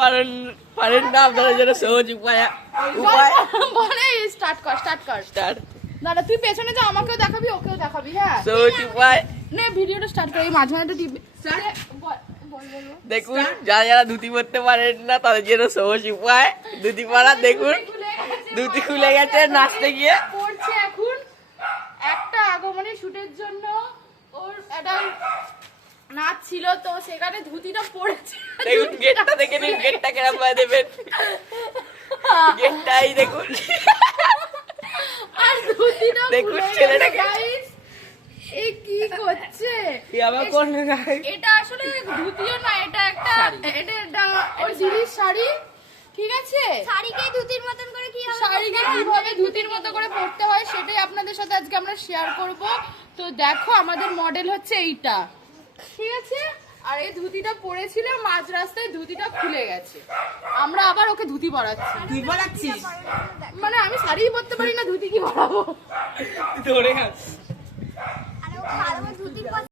পারেন পারেন না আপনারা যেন সহজ উপায় বলে স্টার্ট কর স্টার্ট দাদা তুই পেছনে যা, আমাকেও দেখাবি ওকেও দেখাবি। হ্যাঁ সহজ উপায় নে ভিডিওটা স্টার্ট করি, মাঝে মাঝে টিপি। দেখুন যারা যারা ধুতি পরতে পারেন না তাদের জন্য সহজ উপায় ধুতি পরা। দেখুন ধুতি খুলে গেছে নাচতে গিয়ে পড়ছে এখন একটা আগমনী শুটের জন্য, ওর একটা নাচ ছিল তো সেখানে ধুতিটা পড়েছে। দেখুন গেটটা দেখে নিন, গেটটা কেমন ভাবে দেবেন, গেটটাই দেখুন। আর ধুতিটা দেখুন খুলে ছেলেটাকে। গেছে, guys। এই কি করছে এটা? আসলে ধুতিও না, এটা একটা ওর দিদির শাড়ি, ঠিক আছে? শাড়িকে ধুতির মতন করে কি হবে? শাড়িকে কিভাবে ধুতির মতো করে পরতে হয় সেটাই আপনাদের সাথে আজকে আমরা শেয়ার করব। তো দেখো আমাদের মডেল হচ্ছে এইটা, ঠিক আছে? আর এই ধুতিটা পরেছিল, মাঝ রাস্তায় ধুতিটা খুলে গেছে। আমরা আবার ওকে ধুতি পরাচ্ছি। তুই বলাচ্ছিস মানে আমি শাড়িই পরতে পারি না, ধুতি কি পরাবো? ধরে আরে ও ভালো ধুতি